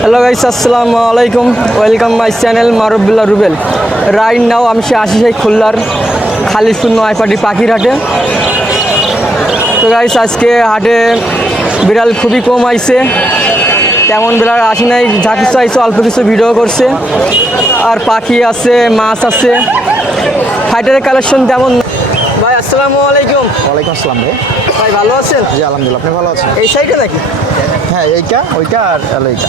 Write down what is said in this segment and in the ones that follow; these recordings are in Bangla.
হ্যালো গাইস আসসালামু আলাইকুম welcome my channel Marubullah Rubel right now আমি সে আসি সেই খুলনার খালিশপুর নয়পাটি পাখির হাটে তো গাইস আজকে হাটে বিড়াল খুবই কম আইছে। তেমন বিড়াল আসি নাই যা কিছু আইছে অল্প কিছু ভিডিও করছে। আর পাখি আছে মাছ আছে। ফাইটারের কালেকশন তেমন ভাই আসসালামু আলাইকুম। ওয়ালাইকুম আসসালাম ভাই। ভাই ভালো আছেন? জি আলহামদুলিল্লাহ আপনি ভালো আছেন? এই সাইডে নাকি? হ্যাঁ এইটা ওইটা আর এইটা।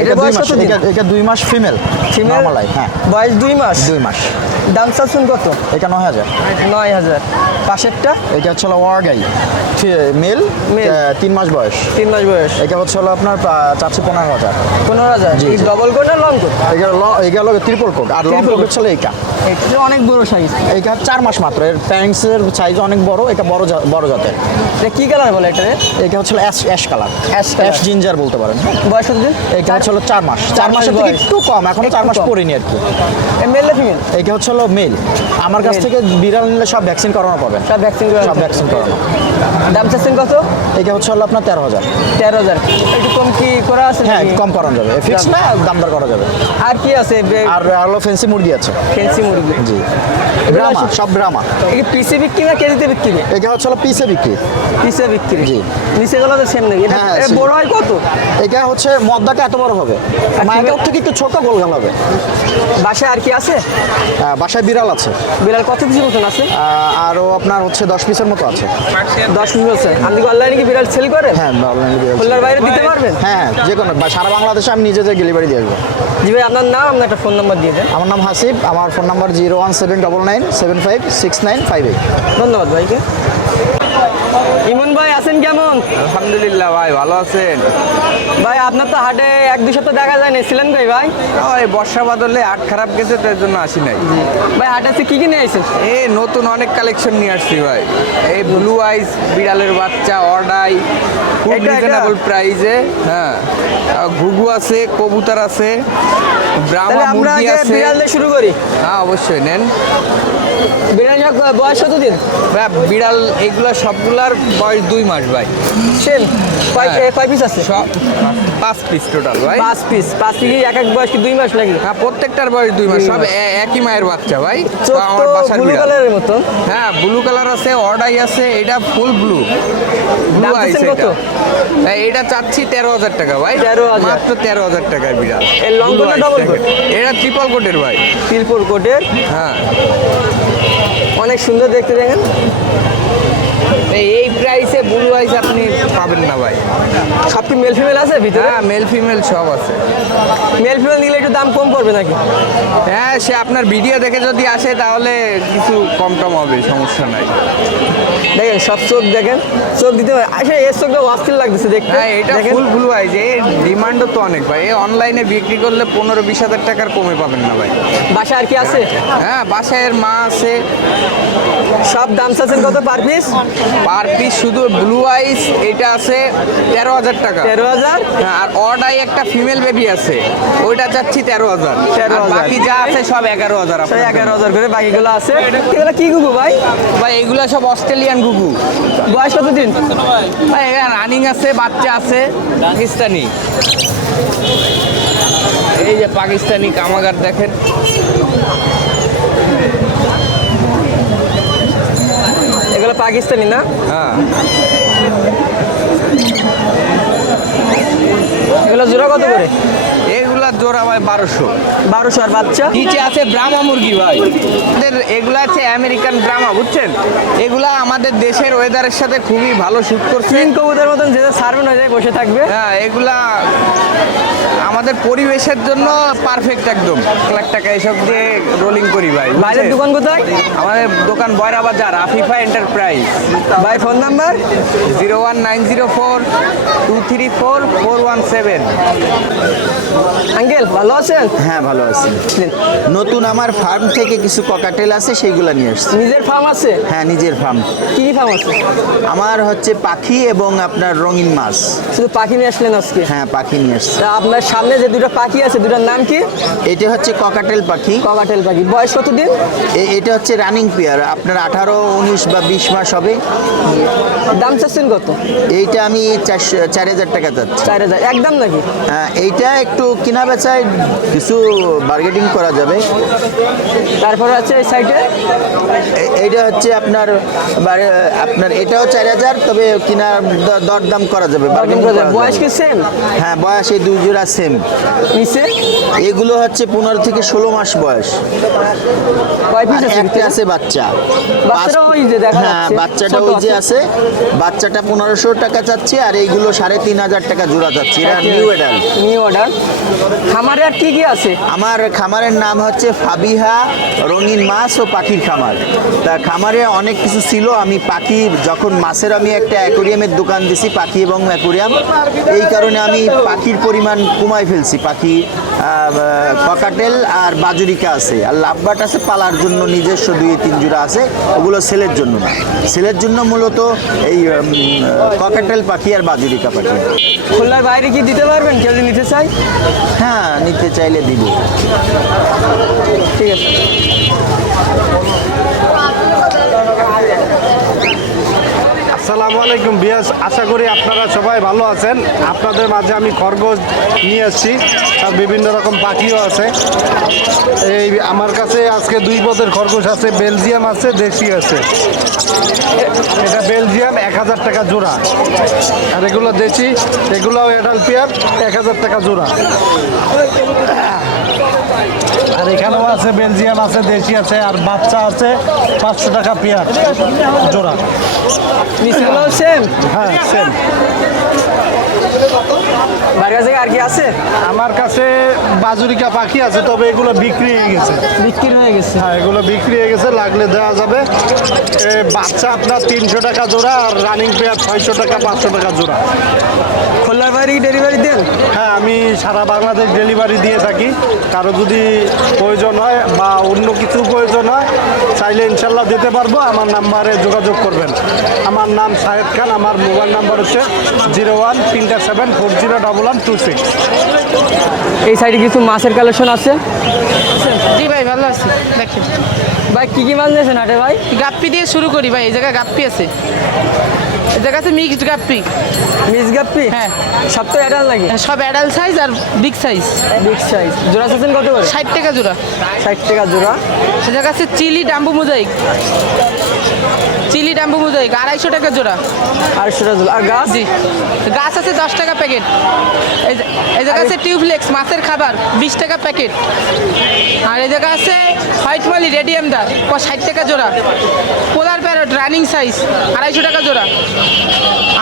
এটা বয়স কত? এটা- দুই মাস ফিমেল ফিমেল হ্যাঁ। বয়স দুই মাস? দুই মাস। দাম চাচ্ছেন কত? এটা নয় হাজার। নয় হাজার। পাশেরটা? এটা হচ্ছে হলো ওয়ারগাই। মেল? তিন মাস বয়স। তিন মাস বয়স। এটা হচ্ছে হলো আপনার চারশো পনেরো হাজার। পনেরো হাজার। ডবল কোট না লং কোট এটা ল- এটা হলো ট্রিপল কোট আর লং কোট। হচ্ছে এইটা। এটা অনেক বড় সাইজ এইটা চার মাস মাত্র। এর প্যান্টসের সাইজ অনেক বড় এটা বড় বড় জাতের। এটা কি কালার বলে এটা এটা হচ্ছে ash ash colour colour। Ash ginger বলতে পারেন। বয়স কত দিন? এটা হচ্ছে হলো চার মাস। চার মাসের থেকে একটু কম এখন চার মাস। পরিনি আর কি। মেল ফিমেল এইটা হচ্ছে হলো মেল আমার কাছ থেকে বিড়াল নিলে সব ভ্যাকসিন করানো পাবেন সব ভ্যাকসিন সব ভ্যাকসিন করানো। দাম চাচ্ছেন কত? এইটা হচ্ছে হলো আপনার তেরো হাজার। তেরো হাজার। একটু কম কি করা আছে হ্যাঁ কম করানো যাবে। ফিক্স না দামদার করা যাবে। আর কি আছে? আর হলো ফেন্সি মুরগি আছে। ফেন্সি মুরগি। জি। ব্রামা সব ব্রামা এই পিসি বিক্রি না কেজিতে বিক্রি? এটা হচ্ছে হলো পিসে বিক্রি। পিসে বিক্রি। জি। নিচে গুলো তো সেম নাকি? এটা হ্যাঁ। বড় হয় কত? এটা হচ্ছে মদ্দাটা এত বড় হবে। মায়ের থেকে একটু ছোট গোলগাল হবে। বাসায় আর কি আছে? বাসায় বিড়াল আছে। বিড়াল কত পিসের মতন আছে? আরও আপনার হচ্ছে দশ পিসের মতো আছে। দশ পিস বলছে। আপনি কি অনলাইনে কি বিড়াল সেল করেন? হ্যাঁ অনলাইনে বিড়াল খুলনার বাইরে দিতে পারবেন? হ্যাঁ যে কোনো বা সারা বাংলাদেশে আমি নিজে যে ডেলিভারি দিয়ে আসব। জি ভাই আপনার নাম আপনার একটা ফোন নাম্বার দিয়ে দেন। আমার নাম হাসিব আমার phone number zero one seven double nine seven five six nine five eight ধন্যবাদ ভাইকে। ইমন ভাই আছেন কেমন? আলহামদুলিল্লাহ ভাই ভালো আছেন। ভাই আপনার তো হাটে এক দুই সপ্তাহ দেখা যায় ছিলেন কই ভাই? ওই বর্ষা বাদলে হাট খারাপ গেছে তো এর জন্য আসি নাই। ভাই হাটে আছে কি কি নিয়ে আইছেন? এই নতুন অনেক কালেকশন নিয়ে আসছি ভাই। এই ব্লু আইস বিড়ালের বাচ্চা অর্ডাই খুব? রিজনেবল প্রাইসে হ্যাঁ। ঘুঘু আছে কবুতর আছে ব্রাহ্মা তাহলে আমরা মুরগি আছে। বিড়াল দিয়ে শুরু করি। হ্যাঁ অবশ্যই নেন। বিড়াল বয়স কত দিন ভাই বিড়াল এগুলা সবগুলার বয়স দুই মাস ভাই। সেম কয় হ্যাঁ। পিস আছে? সব পাঁচ পিস টোটাল ভাই। পাঁচ পিস পাঁচ পিস এক এক বয়স কি দুই মাস নাকি? হ্যাঁ প্রত্যেকটার বয়স দুই মাস। সব একই মায়ের বাচ্চা ভাই। আমার বাসার ব্লু কালারের মতন হ্যাঁ ব্লু কালার আছে অর্ডাই আছে এটা ফুল ব্লু ব্লু আইস কত? এটা হ্যাঁ, এটা চাচ্ছি তেরো হাজার টাকা ভাই। 13,000 মাত্র তেরো হাজার টাকার বিড়াল। এর দেখেন। coat? এটা ট্রিপল কোটের ভাই। তিলপুর কোটের? হ্যাঁ। অনেক সুন্দর দেখতে দেখেন। এই এই প্রাইসে ব্লু আইস আপনি পাবেন না ভাই। সব কি মেল ফিমেল আছে ভিতরে? হ্যাঁ মেল ফিমেল সব আছে। মেল ফিমেল নিলে একটু দাম কম পড়বে নাকি? হ্যাঁ সে আপনার ভিডিও দেখে যদি আসে তাহলে কিছু কম টম হবে সমস্যা নাই। দেখেন সব চোখ দেখেন চোখ দিতে হবে। আসলে এর চোখটা অস্থির লাগতেছে দেখতে। হ্যাঁ এটা দেখেন। ফুল ব্লু আইস এর ডিমান্ডও তো অনেক ভাই। এই অনলাইনে বিক্রি করলে পনেরো বিশ হাজার টাকার কমে পাবেন না ভাই। বাসায় আর কি আছে? হ্যাঁ বাসায় এর মা আছে সব দাম চাচ্ছেন কত পার পিস পার পিস শুধু ব্লু আইস এটা আছে তেরো হাজার টাকা। তেরো হাজার? হ্যাঁ, আর অর্ডাই একটা ফিমেল বেবি আছে ওইটা চাচ্ছি তেরো হাজার। 13,000 বাকি যা আছে সব এগারো হাজার এগারো হাজার করে বাকিগুলো আছে। এগুলো কি গুগু ভাই? ভাই এগুলো সব অস্ট্রেলিয়ান গুগু বয়স কত দিন? ভাই রানিং আছে বাচ্চা আছে পাকিস্তানি। এই যে পাকিস্তানি কামাগার দেখেন। এগুলো পাকিস্তানি না? হ্যাঁ। এগুলো জোড়া কত করে? জোড়া ভাই বারোশো। বারোশো আর বাচ্চা? নিচে আছে ব্রাহ্মা মুরগি ভাই। আমাদের এগুলা আছে আমেরিকান ব্রাহ্মা বুঝছেন? এগুলা আমাদের দেশের ওয়েদারের সাথে খুবই ভালো শুট করছে। কবুতর মতন যে সার্ভেন হয়ে যায় বসে থাকবে। হ্যাঁ এগুলা আমাদের পরিবেশের জন্য পারফেক্ট একদম। এক লাখ টাকা এসব দিয়ে রোলিং করি ভাই বাইরের দোকান কোথায়? আমাদের দোকান বয়রা বাজার আফিফা এন্টারপ্রাইজ ভাই phone number zero one nine zero four two three four four one seven. Uncle ভালো আছেন? হ্যাঁ ভালো আছি। নতুন আমার ফার্ম থেকে কিছু ককাটেল আছে সেইগুলো নিয়ে আসছি। নিজের ফার্ম আছে? হ্যাঁ নিজের ফার্ম কি কি ফার্ম আছে? আমার হচ্ছে পাখি এবং আপনার রঙিন মাছ। শুধু পাখি নিয়ে আসলেন আজকে? হ্যাঁ পাখি নিয়ে আসছি। তা আপনার সামনে যে দুটো পাখি আছে দুটার নাম কি? এটা হচ্ছে ককাটেল পাখি। ককাটেল পাখি। বয়স কতদিন? এটা হচ্ছে রানিং পেয়ার আপনার আঠারো উনিশ বা বিশ মাস হবে। দাম চাচ্ছেন কত? এইটা আমি চার হাজার টাকা যাচ্ছে চার হাজার। একদম নাকি? এইটা একটু কিনা বেচায় কিছু বার্গেটিং করা যাবে। তারপরে আছে এই সাইডে এইটা হচ্ছে আপনার আপনার এটাও চার হাজার তবে কিনা দ- দরদাম করা যাবে। বয়স কি সেম হ্যাঁ বয়স এই দুই জোড়া সেম নিচে? এগুলো হচ্ছে পনেরো থেকে ষোলো মাস বয়স। একটা আছে বাচ্চা। ওই যে দেখা হ্যাঁ বাচ্চাটা ওই যে আছে। আছে। বাচ্চাটা পনেরোশো টাকা চাচ্ছে আর এইগুলো সাড়ে তিন হাজার টাকা জোড়া যাচ্ছে এটা নিউ এডাল নিউ অর্ডার খামারে আর কি কি আছে? আমার খামারের নাম হচ্ছে ফাবিহা, রঙিন মাছ ও পাখির খামার। তা খামারে অনেক কিছু ছিল। আমি পাখি যখন মাছের আমি একটা অ্যাকোরিয়ামের দোকান দিছি, পাখি এবং অ্যাকোরিয়াম, এই কারণে আমি পাখির পরিমাণ কমাই ফেলছি। পাখি ককাটেল আর বাজুরিকা আছে। আর লাভবাট আছে পালার জন্য নিজস্ব দুই তিন জোড়া আছে। ওগুলো সেলের জন্য না। সেলের জন্য মূলত এই ককাটেল পাখি আর বাজুরিকা পাখি। খুলনার বাইরে কি দিতে পারবেন? কেউ যদি নিতে চাই হ্যাঁ নিতে চাইলে দিব। ঠিক আছে। আসসালামু আলাইকুম বিয়াস, আশা করি আপনারা সবাই ভালো আছেন। আপনাদের মাঝে আমি খরগোশ নিয়ে আসছি, আর বিভিন্ন রকম পাখিও আছে। এই আমার কাছে আজকে দুই পদের খরগোশ আছে, বেলজিয়াম আছে, দেশি আছে। এটা বেলজিয়াম, এক হাজার টাকা জোড়া। আর এগুলো দেশি, এগুলোও এডাল পেয়ার এক হাজার টাকা জোড়া। আর এখানেও আছে বেলজিয়াম আছে দেশি আছে আর বাচ্চা আছে পাঁচশো টাকা পেঁয়াজ জোড়া। সেম হ্যাঁ সেম বাড়ির কাছে আর কি আছে? আমার কাছে বাজুরিকা পাখি আছে তবে এগুলো বিক্রি হয়ে গেছে। বিক্রি হয়ে গেছে। হ্যাঁ এগুলো বিক্রি হয়ে গেছে লাগলে দেওয়া যাবে। বাচ্চা আপনার তিনশো টাকা জোড়া আর রানিং পেয়ার ছয়শো টাকা পাঁচশো টাকা জোড়া। খুলনার বাইরে কি ডেলিভারি দেন? হ্যাঁ আমি সারা বাংলাদেশ ডেলিভারি দিয়ে থাকি। কারও যদি প্রয়োজন হয় বা অন্য কিছু প্রয়োজন হয় চাইলে ইনশাল্লাহ দিতে পারব। আমার নাম্বারে যোগাযোগ করবেন। আমার নাম সাহেদ খান আমার মোবাইল নাম্বার হচ্ছে জিরো ওয়ান তিনটা seven four zero double one two six এই সাইডে কিছু মাছের কালেকশন আছে? জি ভাই ভালো আছি। দেখেন। ভাই কি কি মাছ নিয়েছেন হাটে ভাই? গাপ্পি দিয়ে শুরু করি ভাই এই জায়গায় গাপ্পি আছে। জায়গা আছে মিক্সড গাপ্পি। মিস গাপ্পি? হ্যাঁ। সব তো অ্যাডাল লাগে সব অ্যাডাল্ট সাইজ আর বিগ সাইজ বিগ সাইজ জোড়া চাচ্ছেন কত করে? ষাট টাকা জোড়া। ষাট টাকা জোড়া। জায়গা আছে chili dumbo mosaic. Chili dumbo mosaic আড়াইশো টাকা জোড়া। আড়াইশো টাকা জোড়া। আর গাছ? জি। গাছ আছে দশ টাকা প্যাকেট। এই জায়গা আছে টিউবলেক্স মাছের খাবার বিশ টাকা প্যাকেট। আর এই জায়গা আছে হোয়াইট মালি রেডিয়াম দা ষাট টাকা জোড়া। পোলার রানিং সাইজ, আড়াইশো টাকা জোড়া।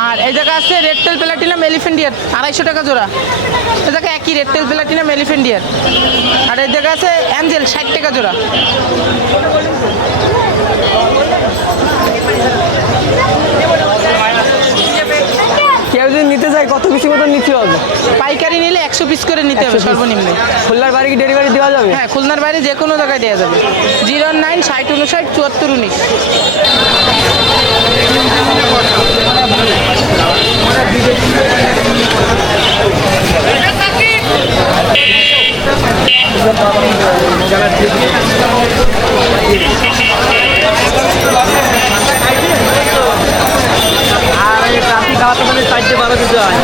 আর এই জায়গা আছে রেড টেল প্লাটিনাম এলিফেন্ডিয়ার আড়াইশো টাকা জোড়া। এ জায়গা একই রেড তেল প্লাটিনাম এলিফেন্ডিয়ার আর এই জায়গা আছে অ্যাঞ্জেল, ষাট টাকা জোড়া কেউ যদি নিতে চায় কত কিছু মতো নিতে হবে? পাইকারি নিলে একশো পিস করে নিতে হবে 100 সর্বনিম্ন। খুলনার বাড়ি কি ডেলিভারি দেওয়া যাবে? হ্যাঁ খুলনার বাইরে যে কোনো জায়গায় দেওয়া যাবে। জিরো নাইন ষাট উনষাট চুয়াত্তর উনিশ। আর এই মানে চারটে বারো কিছু হয়।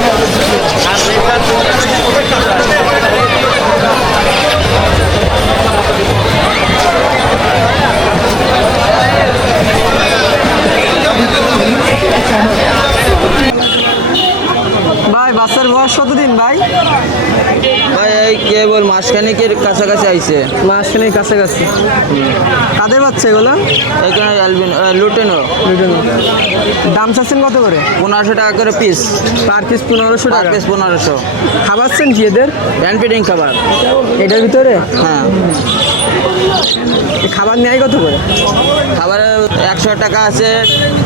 ভাই বাচ্চার বয়স কতদিন ভাই? ভাই এই কেবল মাসখানিকের কাছাকাছি আইছে। মাসখানেক কাছাকাছি। কাদের বাচ্চা এগুলো? এখানে অ্যালবিন লুটেনো দাম চাচ্ছেন কত করে? পনেরোশো টাকা করে পিস পার পিস পনেরোশো টাকা। পিস পনেরোশো। খাবারছেন কি এদের? হ্যান্ড ফিডিং খাবার। এটার ভিতরে? হ্যাঁ। খাবার নেয় কত করে? খাবারের একশো টাকা আছে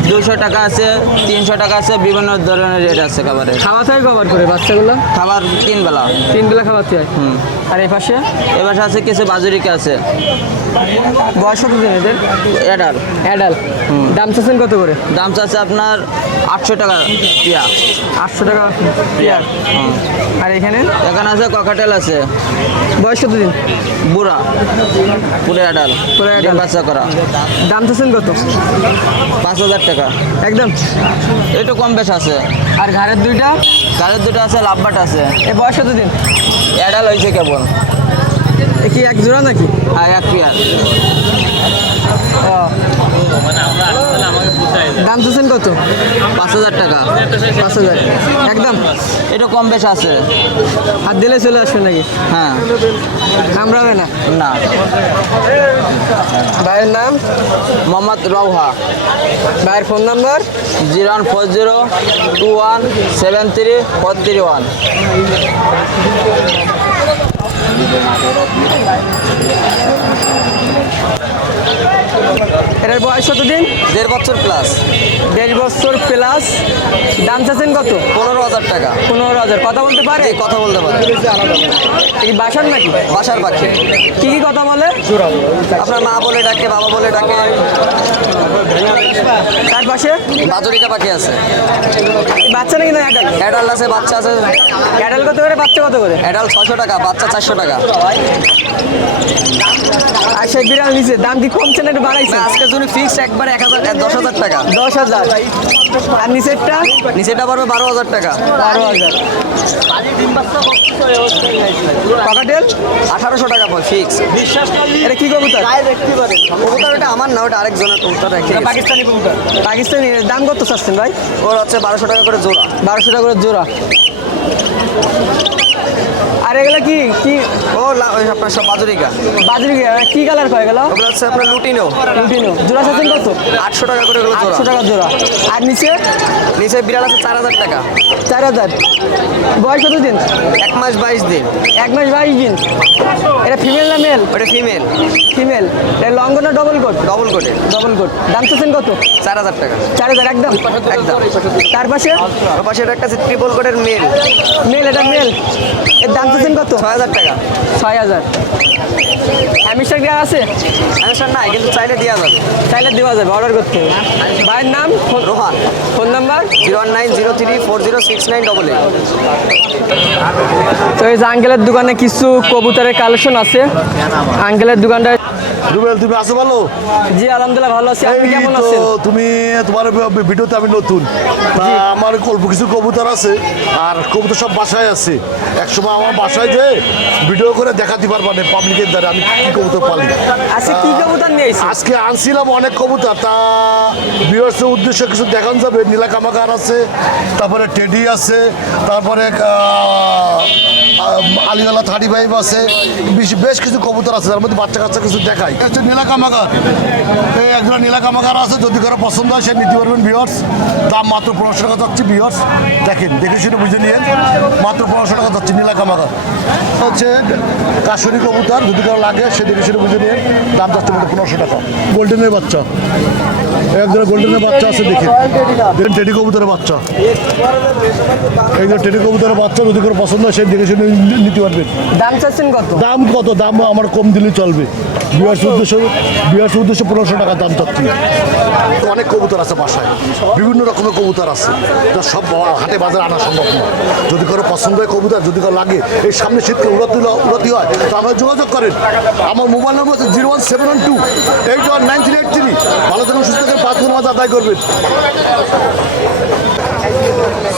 দুশো টাকা আছে তিনশো টাকা আছে বিভিন্ন ধরনের রেট আছে খাবারের। খাওয়া কবার করে বাচ্চাগুলো? খাবার তিন বেলা তিন বেলা খাওয়াতে হয় হুম। আর এই পাশে? এবার আছে কিছু বাজুরিকা আছে। বয়স কত দিন এদের? এটার অ্যাডাল দাম চাচ্ছেন কত করে? দাম চাচ্ছে আপনার আটশো টাকা পিয়া। আটশো টাকা পেয়ার আর এখানে? এখানে আছে ককাটেল আছে। বয়স কত দিন? বুড়া। পুরো এডাল পুরো অ্যাডাল। বাচ্চা করা। দাম চাচ্ছেন কত? পাঁচ হাজার টাকা। একদম? একটু কম বেশ আছে। আর ঘাড়ের দুইটা? গাড়ির দুটো আছে লাভবাট আছে। এ বয়স কত দিন? এডাল হয়েছে কেবল এ কি এক জোড়া নাকি? আর এক পিয়ার। দাম চাচ্ছেন কত? পাঁচ হাজার টাকা। পাঁচ হাজার। একদম? একটু কম বেশ আছে। আর দিলে চলে আসবে নাকি? হ্যাঁ। কামড়াবে না? না। ভাইয়ের নাম? মোহাম্মদ রওহা। ভাইয়ের phone number? Zero one four zero two one seven three four three one এটার বয়স কত দিন দেড় বছর প্লাস? দেড় বছর প্লাস। দাম চাচ্ছেন কত? পনেরো হাজার টাকা। পনেরো হাজার। কথা বলতে পারে? কথা বলতে পারে। এই কি বাসার নাকি? বাসার পাখি। কি কি কথা বলে। আপনার মা বলে ডাকে বাবা বলে ডাকে। তার পাশে? বাজরিকা পাখি আছে। বাচ্চা নাকি না অ্যাডাল অ্যাডাল আছে বাচ্চা আছে। অ্যাডাল কত করে বাচ্চা কত করে? অ্যাডাল ছশো টাকা বাচ্চা চারশো টাকা। আর সেই বিড়াল নিচে দাম কি কমছে না একটু বাড়াইছে? আজকে তুমি ফিক্সড একবার এক হাজার দশ হাজার টাকা। দশ হাজার। আর নিচেরটা? নিচেটা পড়বে বারো হাজার টাকা। বারো হাজার। কাকাটেল? আঠারোশো টাকা পর ফিক্স এটা কি কবুতর? কবুতর ওটা আমার না ওটা আরেকজনের কবুতর পাকিস্তানি কবুতর। পাকিস্তানি দাম কত চাচ্ছেন ভাই? ওর হচ্ছে বারোশো টাকা করে জোড়া। বারোশো টাকা করে জোড়া। আর এগুলো কি কি? ও আপনার সব বাজরিকা। বাজরি কি কালার কয় গেল ওগুলো হচ্ছে আপনার লুটিনো। লুটিনো। জোড়া চাচ্ছেন কত? আটশো টাকা করে আটশো টাকা জোড়া। আর নিচে? নিচে বিড়াল আছে চার হাজার টাকা। চার হাজার। বয়স কত দিন এক মাস বাইশ দিন। এক মাস বাইশ দিন। এটা ফিমেল না মেল ওটা ফিমেল ফিমেল এটা লঙ্গ না ডবল কোট ডবল কোটে ডবল কোট দাম চাচ্ছেন কত? চার হাজার টাকা। চার হাজার একদম? একদম। তার পাশে? ওর পাশে এটা একটা আছে ট্রিপল কোটের মেল মেল এটা মেল এর দাম চাচ্ছেন কত? ছয় হাজার টাকা। ছয় হাজার। গ্রার আছে? অ্যান্সার নাই কিন্তু চাইলে দেওয়া যাবে। চাইলে দেওয়া যাবে অর্ডার করতে। হবে ভাইয়ের নাম? Rohan. Phone number? Zero one nine zero three four zero six nine double eight. তো এই যে আঙ্কেলের দোকানে কিছু কবুতরের কালেকশন আছে। আঙ্কেলের দোকানটা রুবেল তুমি আসো ভালো? জি আলহামদুলিল্লাহ ভালো আছি। আপনি কেমন তো আছেন? তুমি তোমার ভিডিওতে আমি নতুন। তা আমার অল্প কিছু কবুতর আছে আর কবুতর সব বাসায় আছে। একসময় আমার বাসায় যে ভিডিও করে দেখাতে পারবা না পাবলিকের দ্বারা আমি কি কবুতর পালি। আজকে কি কবুতর নিয়ে আজকে আনছিলাম অনেক কবুতর। তা বিয়ার্সের উদ্দেশ্যে কিছু দেখান যাবে। নীলা কামাকার আছে তারপরে টেডি আছে তারপরে আলিওয়ালা থার্টি ফাইভ আছে। বেশ- কিছু কবুতর আছে তার মধ্যে বাচ্চা কাচ্চা কিছু দেখাই। এটা হচ্ছে নীলা কামাকার এই একজন নীলা কামাকার আছে যদি কারও পছন্দ হয় সে নিতে পারবেন বিয়ার্স দাম মাত্র পনেরোশো টাকা যাচ্ছে বিয়ার্স দেখেন দেখে শুনে বুঝে নিয়ে মাত্র পনেরোশো টাকা যাচ্ছে নীলা কামাকার হচ্ছে কাশুরি কবুতর যদি কারও লাগে সে দেখে শুনে বুঝে নিয়ে দাম যাচ্ছে মাত্র পনেরোশো টাকা। গোল্ডেনের বাচ্চা। একজন গোল্ডেনের বাচ্চা আছে দেখে। দেখেন টেডি কবুতরের বাচ্চা। এই যে টেডি কবুতরের বাচ্চা যদি কারও পছন্দ হয় সে দেখে শুনে নিতে পারবেন। দাম চাচ্ছেন কত? দাম কত? দাম আমার কম দিলে চলবে। বিয়ার্স উদ্দেশ্য বিয়ার্স উদ্দেশ্য পনেরোশো টাকা দাম চাচ্ছি অনেক কবুতর আছে বাসায়। বিভিন্ন রকমের কবুতর আছে। যা সব হাটে বাজারে আনা সম্ভব না। যদি কারও পছন্দ হয় কবুতর যদি কারও লাগে এই সামনে শীতকে উড়াতে উড়াতে হয় তো আমার যোগাযোগ করেন। আমার মোবাইল নম্বর হচ্ছে zero one seven one two eight one nine three eight three. ভালো থাকুন সুস্থ থাকুন পাঁচ মাস আদায় করবেন।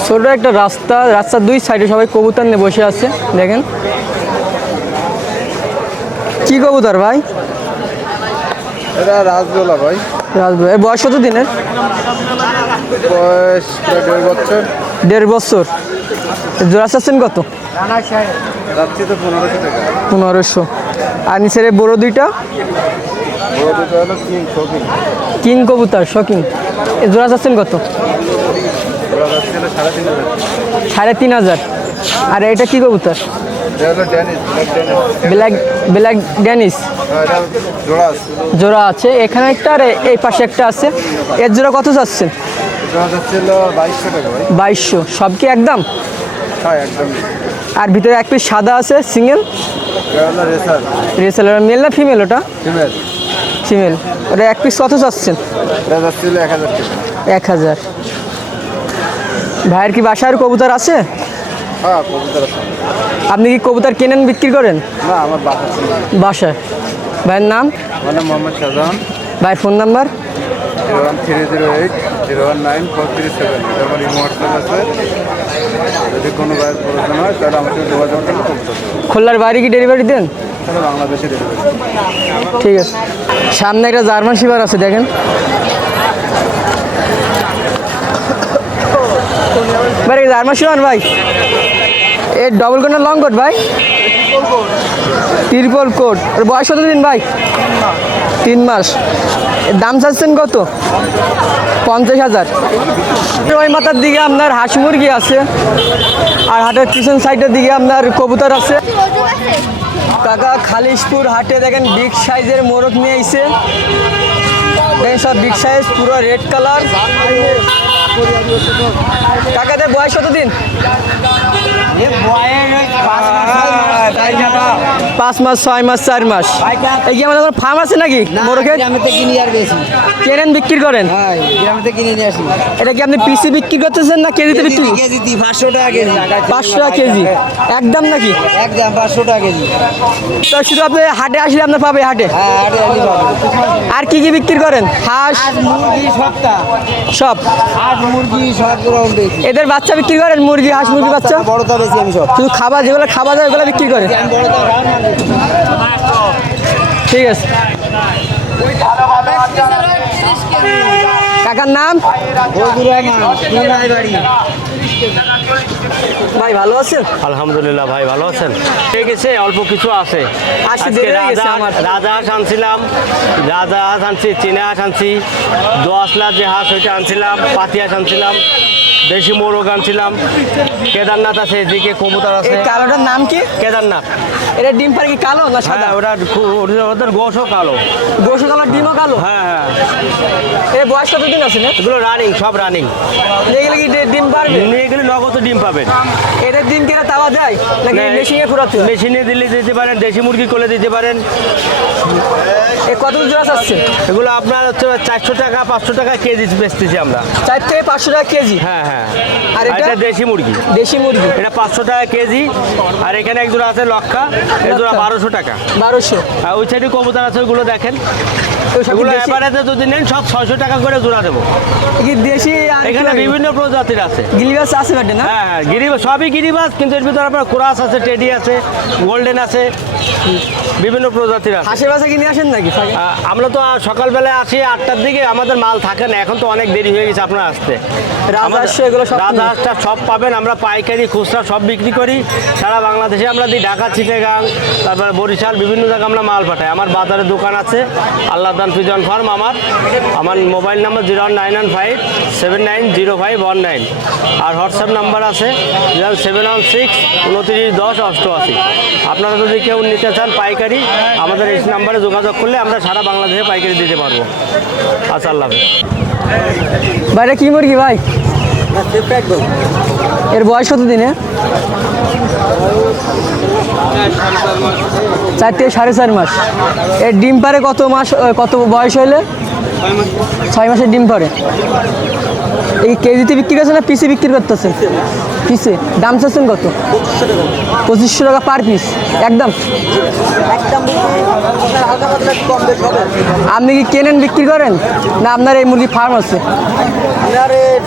ছোট একটা রাস্তা রাস্তার দুই সাইডে সবাই কবুতর নিয়ে বসে আছে দেখেন। কি কবুতর ভাই? এটা রাজগোলা ভাই। এর বয়স কত দিনের? বয়স দেড় বছর। দেড় বছর। জোড়া চাচ্ছেন কত? পনেরোশো আর নিচের বড় দুইটা? কিং কবুতর শকিং এর জোড়া চাচ্ছেন কত? সাড়ে তিন হাজার। আর এটা কি কবুতর? ব্ল্যাক ব্ল্যাক ড্যানিস জোড়া আছে। এখানে একটা আর এই পাশে একটা আছে। এর জোড়া কত যাচ্ছে বাইশশো সব কি একদম? হ্যাঁ আর ভিতরে এক পিস সাদা আছে সিঙ্গেল রেসেলার মেল না ফিমেল ওটা? ফিমেল ওটা এক পিস কত চাচ্ছেন এক হাজার ভাইয়ের কি বাসার কবুতর আছে? হ্যাঁ আপনি কি কবুতর কেনেন বিক্রি করেন? বাসায়। ভাইয়ের নাম? আমার নাম মোহাম্মদ শাহজাহান। ভাইয়ের phone number? Zero one three zero eight zero one nine four three seven. এটা আমার ইমো হোয়াটসঅ্যাপ আছে। যদি কোনো ভাইয়ের প্রয়োজন হয় তাহলে আমার সাথে যোগাযোগ করলে কবুতর খোলার বাইরে কি ডেলিভারি দেন? বাংলাদেশে ডেলিভারি ঠিক আছে। সামনে একটা জার্মান শিবার আছে দেখেন। ভাই জার্মান শিবার ভাই। এ ডবল কোট না লং কোট ভাই। ট্রিপল কোট ওর বয়স কত দিন ভাই? তিন মাস। এর দাম চাচ্ছেন কত? পঞ্চাশ হাজার। ওই মাথার দিকে আপনার হাঁস মুরগি আছে। আর হাটের পিছন সাইডের দিকে আপনার কবুতর আছে। কাকা খালিশপুর হাটে দেখেন বিগ সাইজের মোরগ নিয়ে আইছে। দেখেন সব বিগ সাইজ পুরো রেড কালার কাকাদের বয়স কত দিন পাঁচ মাস ছয় মাস চার মাস। এই কি আমাদের ফার্ম আছে নাকি? মোরগের আর কেনেন বিক্রি করেন? হ্যাঁ এটা কি আপনি পিসি বিক্রি করতেছেন না কেজিতে বিক্রি? পাঁচশো টাকা কেজি। পাঁচশো টাকা কেজি। একদম নাকি? একদম পাঁচশো টাকা কেজি। তো শুধু আপনি হাটে আসলে আপনার পাবে হাটে? হ্যাঁ আরে কি কি বিক্রি করেন? হাঁস? মুরগি সবটা। সব? আজ মুরগি সব এদের বাচ্চা বিক্রি করেন? মুরগি হাঁস মুরগি বাচ্চা বড়টা বেশি আমি সব। শুধু খাবার যেগুলো খাবার দেয় ওগুলো বিক্রি করে। ঠিক আছে। কাকার নাম? ভাই ভালো আছেন? আলহামদুলিল্লাহ ভাই ভালো আছেন? ঠিক আছে অল্প কিছু আছে। রাজা। হাঁস আনছিলাম। রাজা হাঁস আনছি চীনা হাঁস আনছি দশ লাখ যে হাঁস ওইটা আনছিলাম পাতি হাঁস আনছিলাম দেশি মোরগ আনছিলাম কেদারনাথ আছে এদিকে কবুতর আছে। কালোটার নাম কি? কেদারনাথ। এটা ডিম পারে কি কালো না সাদা? হ্যাঁ ওটা ওদের গোসও কালো। গোসো কালার ডিমও কালো? হ্যাঁ হ্যাঁ। এর বয়স কতদিন আছে না এগুলো রানিং সব রানিং এগুলো কি ডিম পারবে নিয়ে নগদ ডিম পাবেন। এদের ডিম কেনা তাওয়া দেয়? নাকি মেশিনে ফুরাতে মেশিনে দিলে দিতে পারেন দেশি মুরগি করলে দিতে পারেন। এ কত জোড়া চাচ্ছে? এগুলো আপনার হচ্ছে চারশো টাকা পাঁচশো টাকা কেজি বেচতেছি আমরা। চার থেকে পাঁচশো টাকা কেজি? হ্যাঁ হ্যাঁ। আর এটা? দেশি মুরগি। দেশি মুরগি। এটা পাঁচশো টাকা কেজি আর এখানে এক জোড়া আছে লক্ষা এর জোড়া। বারোশো টাকা। বারোশো। আর ওই সাইডে কবুতর আছে ওগুলো দেখেন। এগুলো যদি নেন সব ছয়শো টাকা করে জোড়া দেবো। কি দেশি এখানে বিভিন্ন প্রজাতির আছে। আছে না? হ্যাঁ হ্যাঁ গিরিবাস সবই গিরিবাস কিন্তু এর ভিতরে আপনার কোরাস আছে টেডি আছে গোল্ডেন আছে বিভিন্ন প্রজাতির আছে। হাঁসের কিনে আসেন নাকি? আমরা তো আহ, সকালবেলায় আসি আটটার দিকে আমাদের মাল থাকে না এখন তো অনেক দেরি হয়ে গেছে আপনার আসতে। রাজহাঁস এগুলো সব রাজহাঁসটা সব পাবেন আমরা পাইকারি খুচরা সব বিক্রি করি। সারা বাংলাদেশে আমরা দিই ঢাকা চিটেগাং তারপরে বরিশাল বিভিন্ন জায়গায় আমরা মাল পাঠাই। আমার বাজারে দোকান আছে আল্লাহ দান ফিজন ফার্ম আমার। আমার mobile number zero nine one five seven nine zero five one nine আর হোয়াটসঅ্যাপ নাম্বার আছে জিরো সেভেন ওয়ান সিক্স উনত্রিশ দশ, অষ্টআশি। আপনারা যদি কেউ নিতে চান পাইকারি, আমাদের এই নাম্বারে যোগাযোগ করলে আমরা সারা বাংলাদেশে পাইকারি দিতে পারব। আচ্ছা আল্লাহ বাইরে কী মুরগি ভাই? এর বয়স কত দিনে? চার থেকে সাড়ে চার মাস। এর ডিম পারে কত মাস কত বয়স হলে ছয় মাসের ডিম পারে এই কেজিতে বিক্রি করছে না, পিসি বিক্রি করতেছে? পিসে দাম চাচ্ছেন কত? পঁচিশশো টাকা পার পিস একদম। আপনি কি কেনেন বিক্রি করেন? না আপনার এই মুরগি ফার্ম আছে?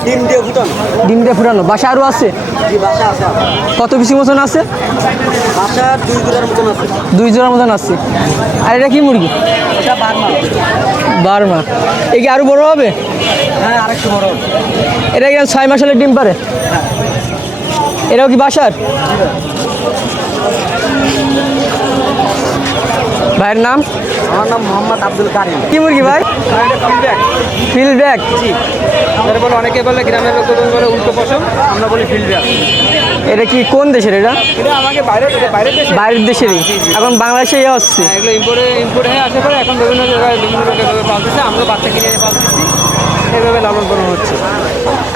ডিম দিয়ে ফুটান ডিম দিয়ে ফুটানো বাসা আরও আছে? কত বেশি মতন আছে? দুই জোড়ার মতন আছে। আর এটা কি মুরগি? বার্মা। এই কি আরও বড় হবে? হ্যাঁ আরেকটু বড় এটা কি ছয় মাস হলে ডিম পারে? এটাও কি বাসার? ভাইয়ের নাম? আমার নাম মোহাম্মদ আব্দুল কারিম। কি মুরগি ভাই? ফিল ব্যাগ। তারা বলে অনেকে বলে গ্রামের লোক বলে উল্টো পশম আমরা বলি ফিল্ড এটা কি কোন দেশের এটা? এটা আমাকে বাইরে বাইরের দেশে। বাইরের দেশেরই। এখন বাংলাদেশে ইয়ে হচ্ছে এগুলো ইম্পোর্টে ইম্পোর্ট হয়ে আসে পরে এখন বিভিন্ন জায়গায় বিভিন্ন লোক এভাবে পালতেছে আমরা বাচ্চা কিনে এনে পালতেছি এইভাবে লালন পালন হচ্ছে।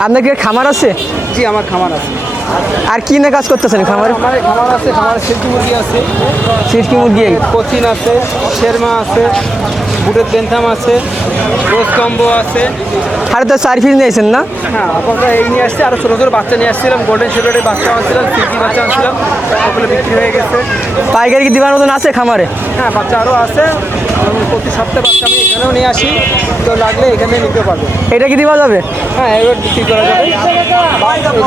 আপনার কি খামার আছে? জি আমার খামার আছে। আর কি না কাজ করতেছেন খামারে? আমার খামার আছে খামার সিল্কি মুরগি আছে। সিটকি মুরগি? কোচিন আছে শেরমা আছে বুটের বেন্থাম আছে রোজ কম্বো আছে। আর তো চার পিস নিয়েছেন না? হ্যাঁ আপাতত এই নিয়ে আসছি আরও ছোটো ছোটো বাচ্চা নিয়ে আসছিলাম গোল্ডেন শেপার্ডের বাচ্চা আনছিলাম সিল্কি বাচ্চা আনছিলাম ওগুলো বিক্রি হয়ে গেছে। পাইকারি কি দিবার মতন আছে খামারে? হ্যাঁ বাচ্চা আরও আছে। আমি প্রতি সপ্তাহে বাচ্চা আমি এখানেও নিয়ে আসি তো লাগলে এখানে নিতে পারবে। এটা কি দেওয়া যাবে? হ্যাঁ এবার বিক্রি করা যাবে।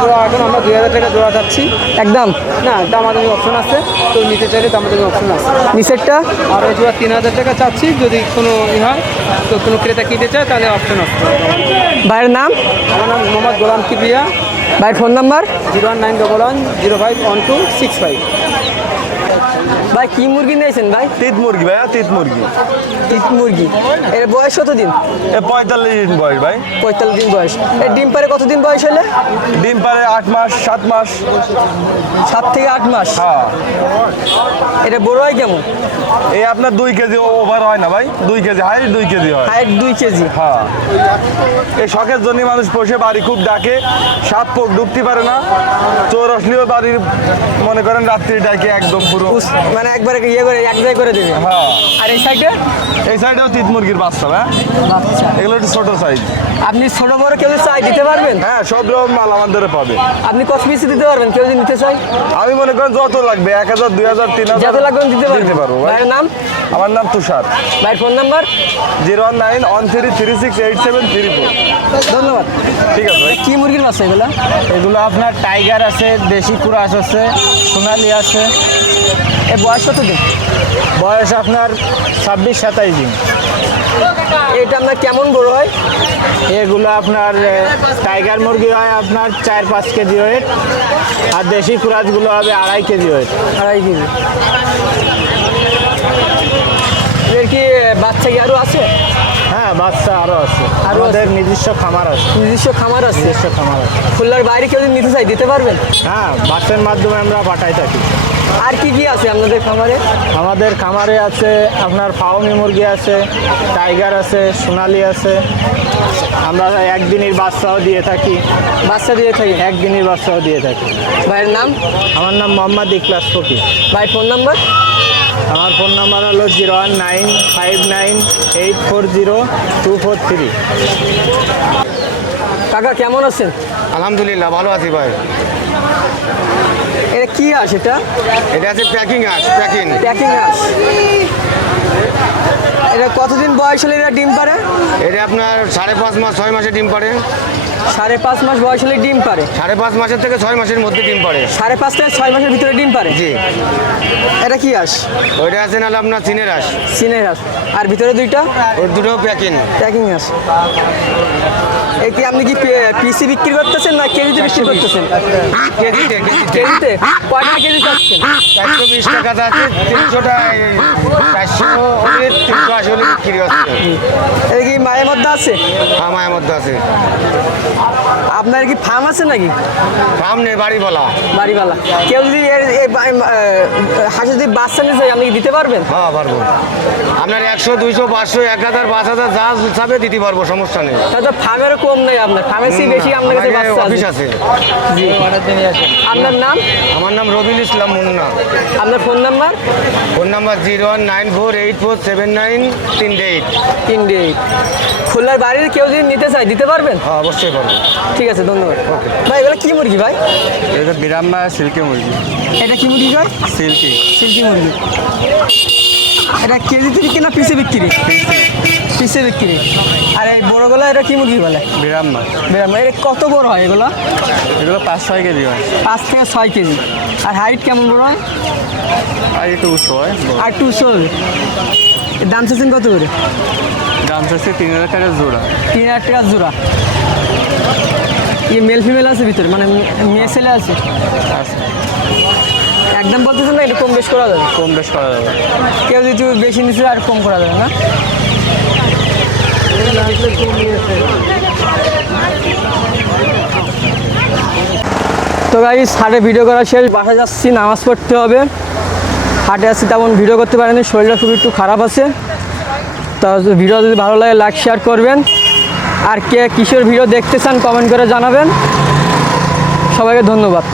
জোড়া এখন আমরা দুই হাজার টাকা জোড়া যাচ্ছি। একদম? না দামাদামি অপশন আছে তো নিতে চাইলে দামাদামি অপশন আছে। নিচেরটা? আর এই জোড়া তিন হাজার টাকা চাচ্ছি যদি কোনো ই হয় তো কোনো ক্রেতা কিনতে চায় তাহলে অপশন আছে। ভাইয়ের নাম? আমার নাম মোহাম্মদ গোলাম কিবরিয়া। ভাইয়ের phone number zero one nine double one zero five one two six five ভাই কি মুরগি নিয়েছেন ভাই? তিত মুরগি ভাই তিত মুরগি। তিত মুরগি। এর বয়স কত দিন এ পঁয়তাল্লিশ দিন বয়স ভাই। পঁয়তাল্লিশ দিন বয়স। এর ডিম পারে কতদিন বয়স হলে ডিম পারে আট মাস সাত মাস। সাত থেকে আট মাস? হ্যাঁ। এটা বড় হয় কেমন? এই আপনার দুই কেজি ওভার হয় না ভাই। দুই কেজি হাই দুই কেজি হয়। হাইট দুই কেজি। হ্যাঁ। এই শখের জন্য মানুষ বসে বাড়ি খুব ডাকে। সাত পোক ঢুকতে পারে না। চোর আসলেও বাড়ির মনে করেন রাত্রি ডাকে একদম পুরো। মানে একবারে ইয়ে করে এক জায়গায় করে দেবে? হ্যাঁ। আর এই সাইডে এই সাইডেও তিত মুরগির বাচ্চা হ্যাঁ? আচ্ছা। এগুলো একটু ছোট সাইজ আপনি ছোট বড় কেউ চাই দিতে পারবেন? হ্যাঁ সব রকম মাল আমাদের পাবে। আপনি কত পিস দিতে পারবেন? কেউ যদি নিতে চাই আমি মনে করেন যত লাগবে এক হাজার দুই হাজার তিন হাজার যত লাগবে দিতে দিতে পারব ভাই। ভাইয়ের নাম? আমার নাম তুষার। ভাইয়ের phone number zero one nine one three three six eight seven three four. ধন্যবাদ। ঠিক আছে ভাই। কি মুরগির বাচ্চা এগুলো? এগুলো আপনার টাইগার আছে দেশি কুরাস আছে সোনালি আছে। এ বয়স কত দিন বয়স আপনার ছাব্বিশ সাতাইশ দিন। এটা আপনার কেমন বড় হয়? এগুলো আপনার টাইগার মুরগি হয় আপনার চার পাঁচ কেজি ওয়েট আর দেশি কুরাজগুলো হবে আড়াই কেজি ওয়েট আড়াই কেজি। এর কি বাচ্চা কি আরও আছে? হ্যাঁ বাচ্চা আরও আছে। আরও ওদের নিজস্ব খামার আছে। নিজস্ব খামার আছে? নিজস্ব খামার আছে। খুলনার বাইরে কেউ যদি নিতে চাই দিতে পারবেন? হ্যাঁ বাসের মাধ্যমে আমরা পাঠাই থাকি। আর কি কি আছে আপনাদের খামারে? আমাদের খামারে আছে আপনার ফাউমি মুরগি আছে টাইগার আছে সোনালি আছে। আমরা একদিনের বাচ্চাও দিয়ে থাকি। বাচ্চা দিয়ে থাকি? একদিনের বাচ্চাও দিয়ে থাকি। ভাইয়ের নাম? আমার নাম মোহাম্মদ ইকলাস ফকির। ভাই ফোন নাম্বার? আমার ফোন নাম্বার হলো zero one nine five nine eight four zero two four three. কাকা কেমন আছেন? আলহামদুলিল্লাহ ভালো আছি ভাই। এটা কি আস এটা? এটা আছে প্যাকিং আস প্যাকিং। প্যাকিং আস এটা কতদিন বয়স হলে এটা ডিম পারে এটা আপনার সাড়ে পাঁচ মাস ছয় মাসে ডিম পারে সাড়ে পাঁচ মাস বয়স হলে ডিম পারে সাড়ে পাঁচ মাসের থেকে ছয় মাসের মধ্যে ডিম পারে সাড়ে পাঁচ থেকে ছয় মাসের ভিতরে ডিম পারে জি। এটা কি আস ওইটা আছে নাহলে আপনার চিনের আস সিনের আস আর ভিতরে দুইটা? ওর দুটো প্যাকিং। প্যাকিং আস এই কি আপনি কি পিসি বিক্রি করতেছেন না কেজিতে বিক্রি করতেছেন? কেজিতে কেজিতে। কেজি চাচ্ছেন? চারশো বিশ টাকা আছে তিনশোটা চারশো হলে তিনশো আশি হলে বিক্রি হচ্ছে। এটা কি মায়ের মধ্যে আছে? আমার মধ্যে আছে। আপনার কি ফার্ম আছে নাকি? ফার্ম নেই বাড়ি বলা বাড়িওয়ালা। কেউ যদি এই হাঁসে যদি বাচ্চা নিতে চাই আপনি দিতে পারবেন? হ্যাঁ পারব। আপনার একশো দুইশো পাঁচশো এক হাজার পাঁচ হাজার যা হিসাবে দিতে পারব সমস্যা নেই। তাহলে তো ফার্মেরও কম নেই আপনার ফার্মের চেয়ে বেশি আপনার কাছে বাচ্চা অফিস আছে। জি আপনার নাম? আমার নাম রবিল ইসলাম মুন্না। আপনার phone number? Phone number zero one nine four eight four seven nine তিনটে এইট। তিনটে খুলনার বাড়ির কেউ যদি নিতে চায় দিতে পারবেন? হ্যাঁ অবশ্যই পারব। ঠিক আছে ধন্যবাদ। ভাই এগুলো কি মুরগি ভাই? এটা বিরাম্মা সিল্কি মুরগি। এটা কি মুরগি ভাই? সিল্কি। সিল্কি মুরগি। এটা কেজিতে বিক্রি না পিসে বিক্রি? পিসে বিক্রি। আর এই বড়গুলো এটা কি মুরগি বলে? বিরাম্মা বেরাম এটা কত বড় হয় এগুলো? এগুলো পাঁচ ছয় কেজি হয়। পাঁচ থেকে ছয় কেজি। আর হাইট কেমন বড় হয়? আর একটু উৎস হয়। আর টুশো দাম চাচ্ছেন কত করে? দাম চাচ্ছে তিন হাজার টাকা জোড়া। তিন হাজার টাকা জোড়া। ইয়ে মেল ফিমেল আছে ভিতরে? মানে মেয়ে ছেলে আছে? আছে। একদম বলতেছেন না এটা কম বেশ করা যাবে। কম বেশ করা যাবে। কেউ যদি একটু বেশি নিচে আর কম করা যাবে না। তো গাই হাটে ভিডিও করা শেষ বাসা যাচ্ছি নামাজ পড়তে হবে। হাটে আসছি তেমন ভিডিও করতে পারেনি শরীরটা খুব একটু খারাপ আছে। তো ভিডিও যদি ভালো লাগে লাইক শেয়ার করবেন। আর কে কিসের ভিডিও দেখতে চান কমেন্ট করে জানাবেন। সবাইকে ধন্যবাদ।